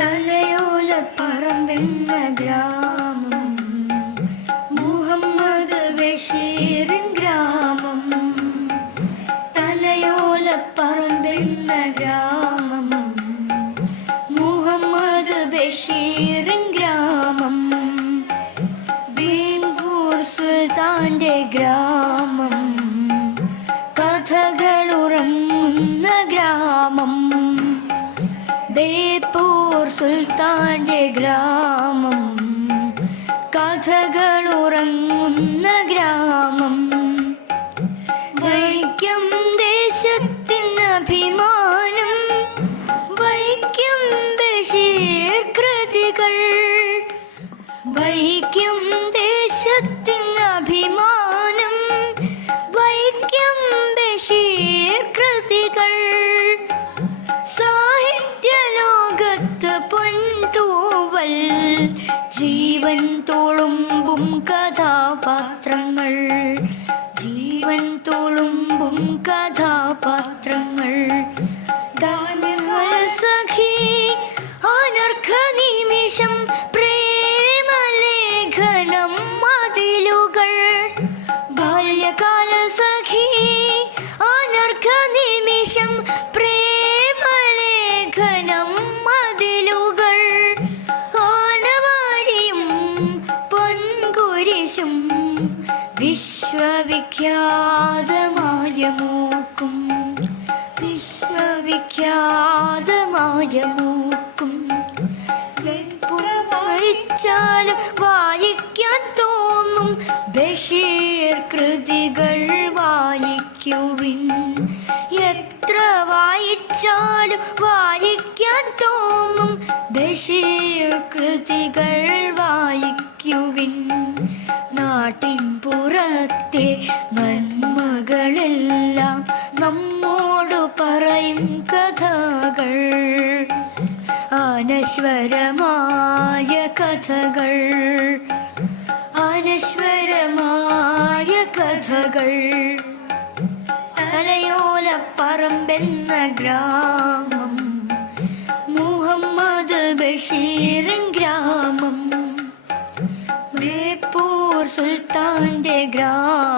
തലയോലപ്പറമ്പെന്ന ഗ്രാമം, മുഹമ്മദ് ബഷീറിൻ ഗ്രാമം. തലയോലപ്പറമ്പെന്ന ഗ്രാമം, മുഹമ്മദ് ബഷീറിൻ ഗ്രാമം. ബേപ്പൂർ സുൽത്താന്റെ ഗ്രാമം, കഥകളുറങ്ങുന്ന ഗ്രാമം. ബേപ്പൂർ സുൽത്താന്റെ ഗ്രാമം, കഥകളുറങ്ങുന്ന ഗ്രാമം. വൈക്കം ദേശത്തിന് അഭിമാനം, വൈക്കം ബഷീർ കൃതികൾ. വൈക്കം ദേശത്തിന് അഭിമാനം, വൈക്കം ബഷീർ കൃതികൾ. സാഹിത്യലോകത്ത് പൊൻതൂവൽ, ജീവൻ തുളുമ്പും കഥാപാത്രങ്ങൾ. ജീവൻ തുളുമ്പും കഥാപാത്രങ്ങൾ. സഖി അനർഘ നിമിഷം, പ്രേമലേഖനം മതിലുകൾ. ബാല്യകാല സഖി അനർഘ നിമിഷം, പ്രേമലേഖനം മതിലുകൾ. ആനവാരിയും പൊൻകുരിശും, വിശ്വവിഖ്യാതമായ മൂക്കും. വിശ്വവിഖ്യാതമായ മൂക്കും. വായിച്ചാലും വായിക്കാൻ തോന്നും ബഷീർ കൃതികൾ വായിക്കുവിൻ. എത്ര വായിച്ചാലും വായിക്കാൻ തോന്നും ബഷീർ കൃതികൾ വായിക്കുവിൻ. നാട്ടിൻ പുറത്തെ നന്മകളെല്ലാം നമ്മോട് പറയും കഥകൾ. അനശ്വരമായ കഥകൾ, അനശ്വരമായ കഥകൾ. തലയോലപ്പറമ്പെന്ന ഗ്രാമം, മുഹമ്മദ് ബഷീറിൻ ഗ്രാമം. ബേപ്പൂർ സുൽത്താന്റെ ഗ്രാമം,